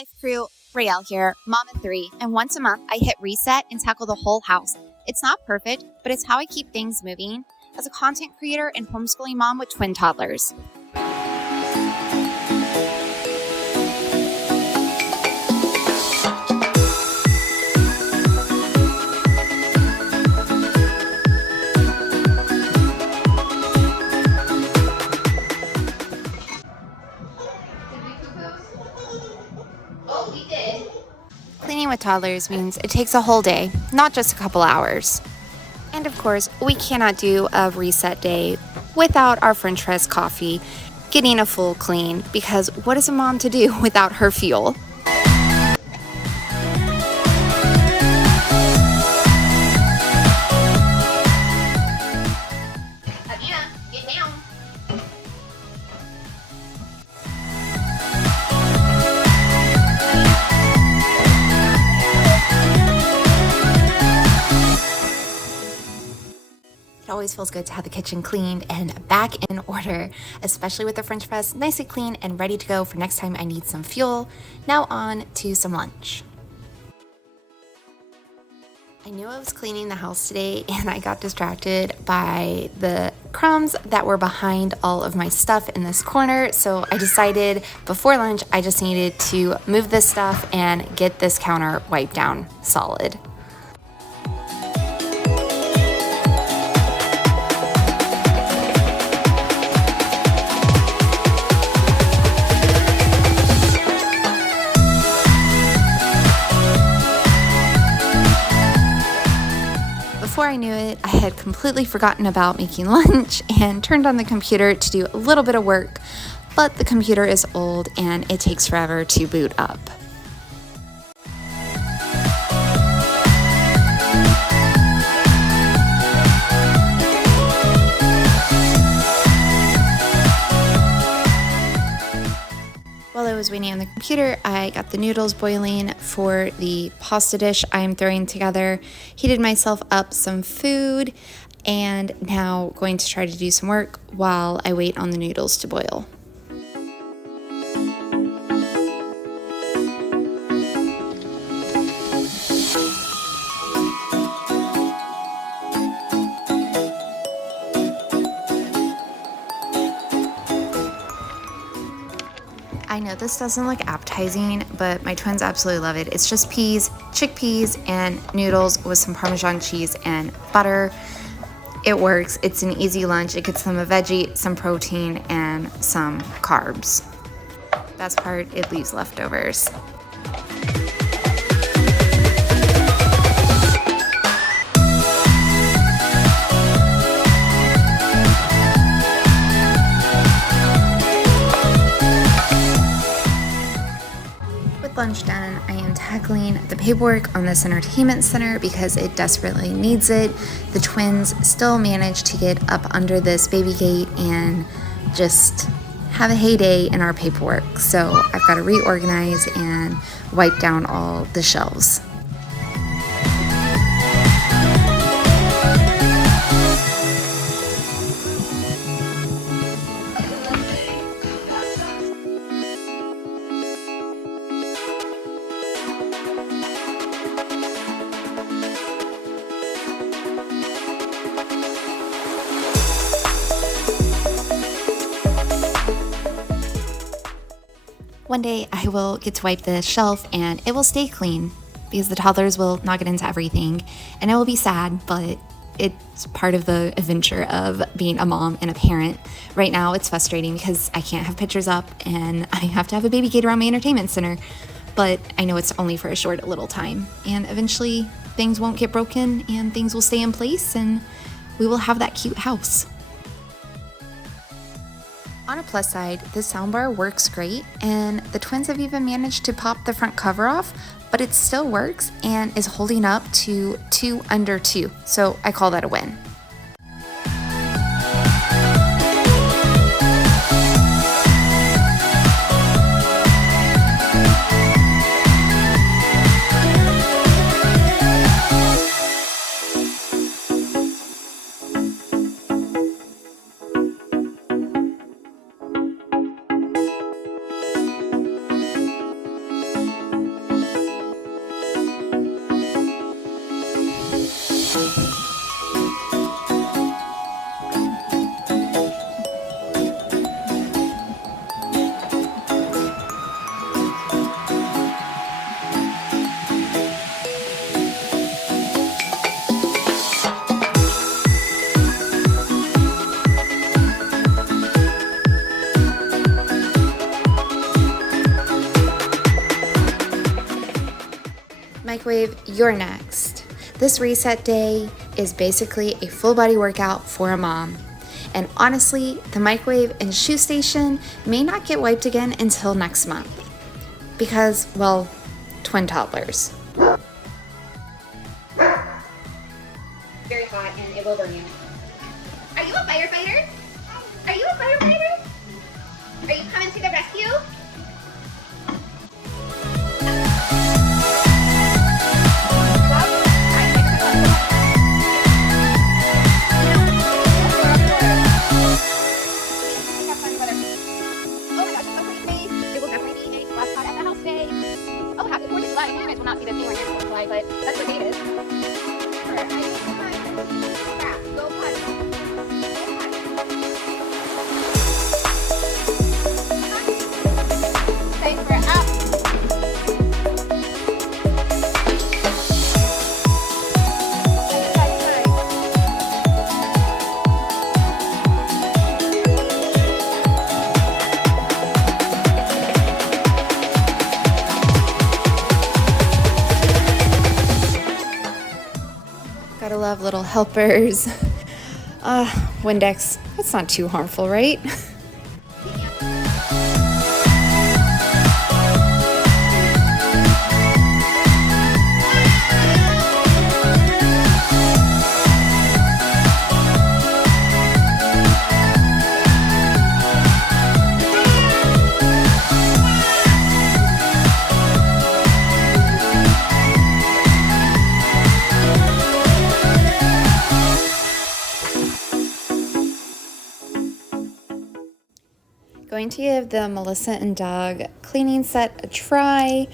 life crew, Brielle here, mom of 3, and once a month I hit reset and tackle the whole house. It's not perfect, but it's how I keep things moving as a content creator and homeschooling mom with twin toddlers. Cleaning with toddlers means it takes a whole day, not just a couple hours. And of course, we cannot do a reset day without our French press coffee getting a full clean, because what is a mom to do without her fuel? Get down. It always feels good to have the kitchen cleaned and back in order, especially with the French press nicely clean and ready to go for next time I need some fuel. Now on to some lunch. I knew I was cleaning the house today and I got distracted by the crumbs that were behind all of my stuff in this corner. So I decided before lunch I just needed to move this stuff and get this counter wiped down solid. Before I knew it, I had completely forgotten about making lunch and turned on the computer to do a little bit of work, but the computer is old and it takes forever to boot up. While I was waiting on the computer, I got the noodles boiling for the pasta dish I'm throwing together, heated myself up some food, and now going to try to do some work while I wait on the noodles to boil. I know this doesn't look appetizing, but my twins absolutely love it. It's just peas, chickpeas, and noodles with some Parmesan cheese and butter. It works. It's an easy lunch. It gets them a veggie, some protein, and some carbs. Best part, it leaves leftovers. Lunch done, I am tackling the paperwork on this entertainment center because it desperately needs it. The twins still manage to get up under this baby gate and just have a heyday in our paperwork. So I've got to reorganize and wipe down all the shelves. One day I will get to wipe the shelf and it will stay clean because the toddlers will not get into everything, and it will be sad, but it's part of the adventure of being a mom and a parent. Right now it's frustrating because I can't have pictures up and I have to have a baby gate around my entertainment center, but I know it's only for a short little time, and eventually things won't get broken and things will stay in place and we will have that cute house. On a plus side, the soundbar works great, and the twins have even managed to pop the front cover off, but it still works and is holding up to 2 under 2, so I call that a win. Microwave, you're next. This reset day is basically a full body workout for a mom. And honestly, the microwave and shoe station may not get wiped again until next month. Because, well, twin toddlers. Very hot and it will burn you. Are you a firefighter? Are you a firefighter? Are you coming to the rescue? But that's what it is. Go punch. Thanks for up. Gotta love little helpers. Windex, it's not too harmful, right? Going to give the Melissa and Doug cleaning set a try.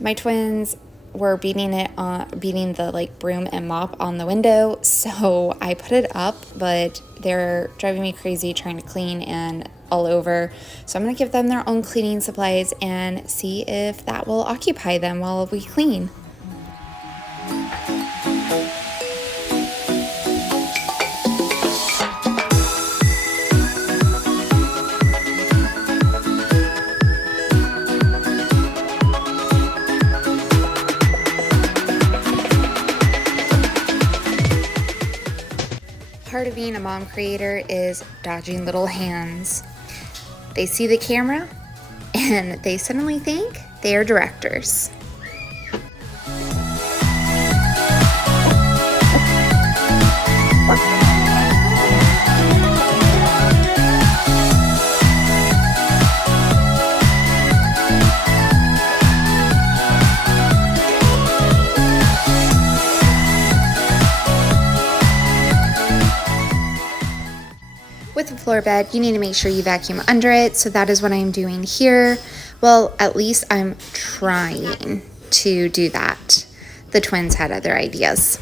My twins were beating the broom and mop on the window, so I put it up, but they're driving me crazy trying to clean and all over. So I'm gonna give them their own cleaning supplies and see if that will occupy them while we clean. Part of being a mom creator is dodging little hands. They see the camera and they suddenly think they are directors. With a floor bed, you need to make sure you vacuum under it, so that is what I'm doing here. Well, at least I'm trying to do that. The twins had other ideas.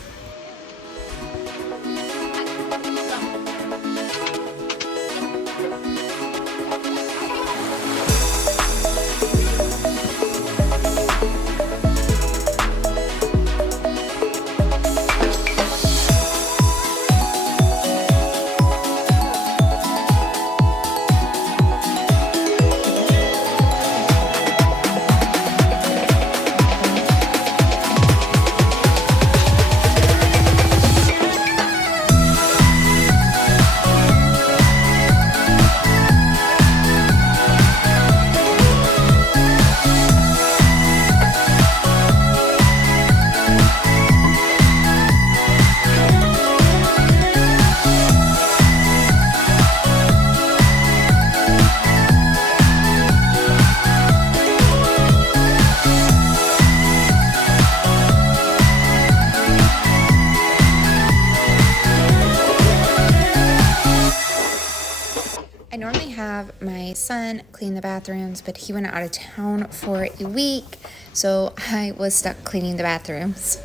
I normally have my son clean the bathrooms, but he went out of town for a week, so I was stuck cleaning the bathrooms.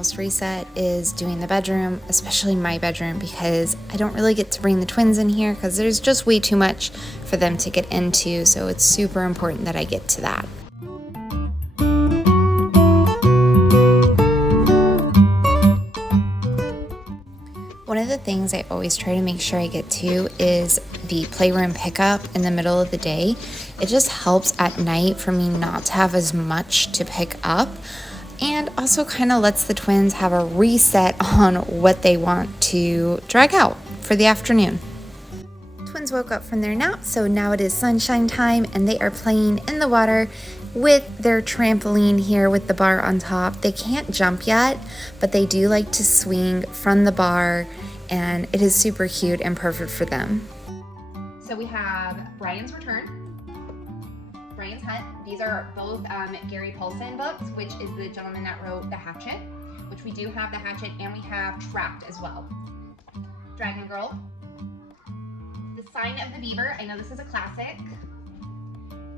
house reset is doing the bedroom, especially my bedroom, because I don't really get to bring the twins in here because there's just way too much for them to get into. So it's super important that I get to that. One of the things I always try to make sure I get to is the playroom pickup in the middle of the day. It just helps at night for me not to have as much to pick up, and also kind of lets the twins have a reset on what they want to drag out for the afternoon. Twins woke up from their nap, so now it is sunshine time and they are playing in the water with their trampoline here with the bar on top. They can't jump yet, but they do like to swing from the bar, and it is super cute and perfect for them. So we have Brian's Return, Brian's Hunt. These are both Gary Paulson books, which is the gentleman that wrote The Hatchet, which we do have The Hatchet, and we have Trapped as well. Dragon Girl, The Sign of the Beaver. I know this is a classic.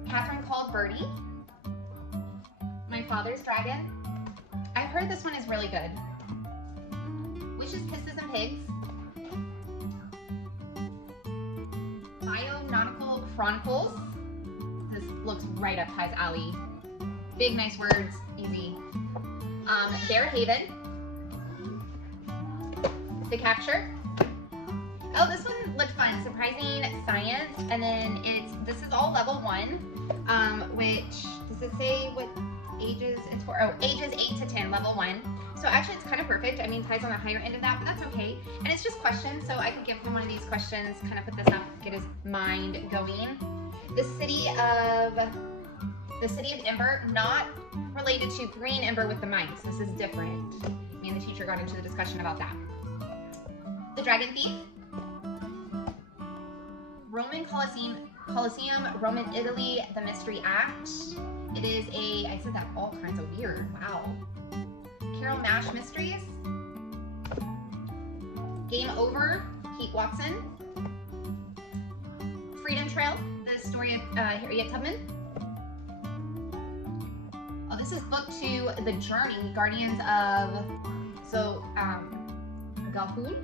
Catherine Called Birdie, My Father's Dragon. I've heard this one is really good. Wishes, Kisses, and Pigs. Bio-Nautical Chronicles. This looks right up Ty's alley. Big, nice words, easy. Bear Haven. The Capture. Oh, this one looked fun. Surprising Science. And then this is all level 1, which, does it say what ages it's for? Oh, ages 8 to 10, level 1. So actually it's kind of perfect. I mean, Ty's on the higher end of that, but that's okay. And it's just questions, so I could give him one of these questions, kind of put this up, get his mind going. The City of Ember, not related to Green Ember with the mice. This is different. Me and the teacher got into the discussion about that. The Dragon Thief. Roman Colosseum, Roman Italy, The Mystery Act. It is I said that all kinds of weird, wow. Carol Mash Mysteries. Game Over, Pete Watson. Freedom Trail, the story of Harriet Tubman. Oh, this is book 2, The Journey, Guardians of Galhoul.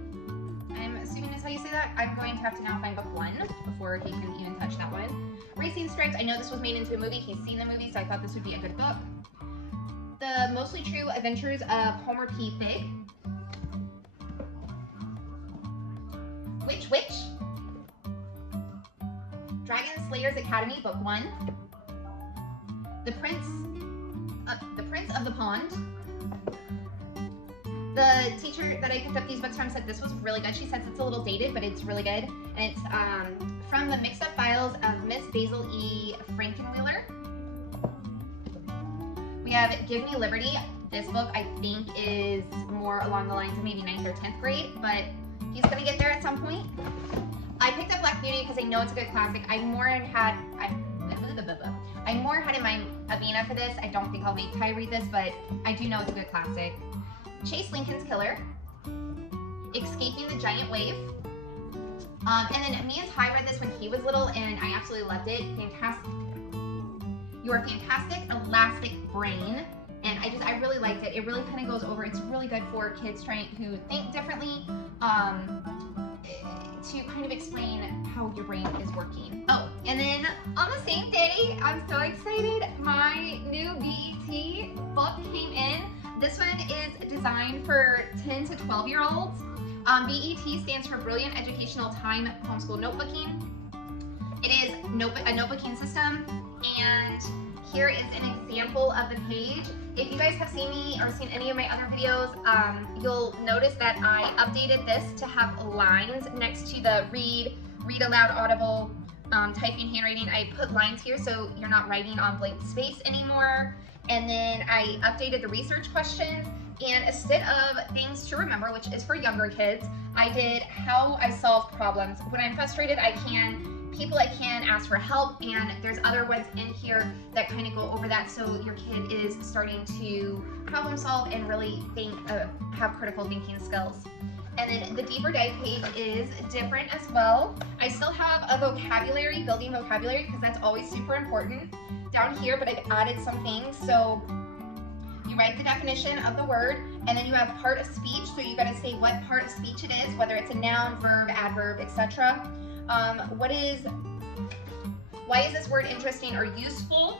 I'm assuming that's how you say that. I'm going to have to now find book 1 before he can even touch that one. Racing Stripes, I know this was made into a movie. He's seen the movie, so I thought this would be a good book. The Mostly True Adventures of Homer P. Fig. Witch. Dragon Slayers Academy, book 1. The Prince of the Pond. The teacher that I picked up these books from said this was really good. She says it's a little dated, but it's really good. And it's from the Mixed Up Files of Miss Basil E. Frankenwheeler. We have Give Me Liberty. This book I think is more along the lines of maybe 9th or 10th grade, but he's gonna get there at some point. I picked up Black Beauty because I know it's a good classic. I more had in mind Avena for this. I don't think I'll make Ty read this, but I do know it's a good classic. Chase Lincoln's Killer. Escaping the Giant Wave. And then me and Ty read this when he was little, and I absolutely loved it. Fantastic. Your Fantastic Elastic Brain. And I really liked it. It really kind of goes over, it's really good for kids who think differently, to kind of explain how your brain is working. Oh, and then on the same day, I'm so excited, my new BET book came in. This one is designed for 10 to 12-year-olds. BET stands for Brilliant Educational Time Homeschool Notebooking. It is a notebooking system, and here is an example of the page. If you guys have seen me or seen any of my other videos, you'll notice that I updated this to have lines next to the read aloud, audible, typing, handwriting. I put lines here so you're not writing on blank space anymore. And then I updated the research questions, and instead of things to remember, which is for younger kids, I did how I solve problems. When I'm frustrated, I can ask for help, and there's other ones in here that kind of go over that, so your kid is starting to problem solve and really think, have critical thinking skills. And then the deeper dive page is different as well. I still have a vocabulary, building vocabulary, because that's always super important down here, but I've added some things. So you write the definition of the word, And then you have part of speech, so you gotta say what part of speech it is, whether it's a noun, verb, adverb, etc. Why is this word interesting or useful?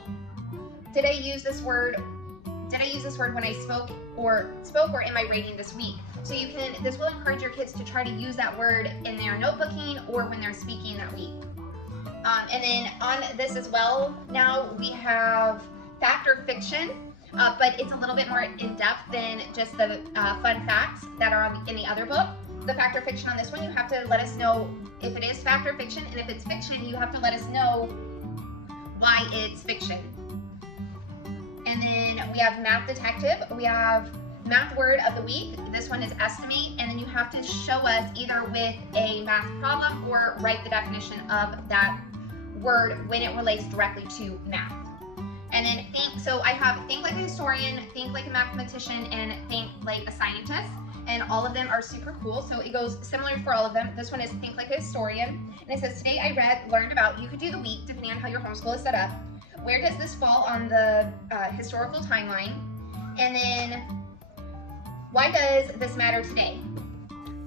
Did I use this word when I spoke or in my rating this week? So this will encourage your kids to try to use that word in their notebooking or when they're speaking that week. And then on this as well, now we have fact or fiction, but it's a little bit more in depth than just the fun facts that are in the other book. The fact or fiction on this one, you have to let us know if it is fact or fiction, and if it's fiction, you have to let us know why it's fiction. And then we have math detective. We have math word of the week. This one is estimate, and then you have to show us either with a math problem or write the definition of that word when it relates directly to math. And then I have think like a historian, think like a mathematician, and think like a scientist. And all of them are super cool, so it goes similar for all of them. This one is think like a historian, and it says, today I learned about, you could do the week depending on how your homeschool is set up. Where does this fall on the historical timeline? And then, why does this matter today?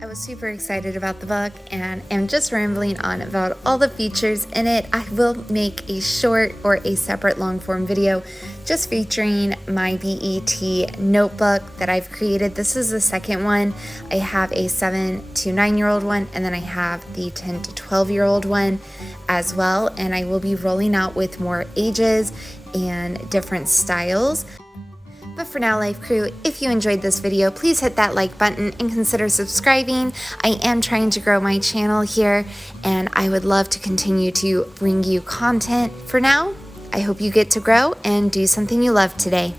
I was super excited about the book and am just rambling on about all the features in it. I will make a short or a separate long form video just featuring my BET notebook that I've created. This is the second one. I have a 7 to 9-year-old one, and then I have the 10 to 12-year-old one as well. And I will be rolling out with more ages and different styles. But for now, Life Crew, if you enjoyed this video, please hit that like button and consider subscribing. I am trying to grow my channel here, and I would love to continue to bring you content. For now, I hope you get to grow and do something you love today.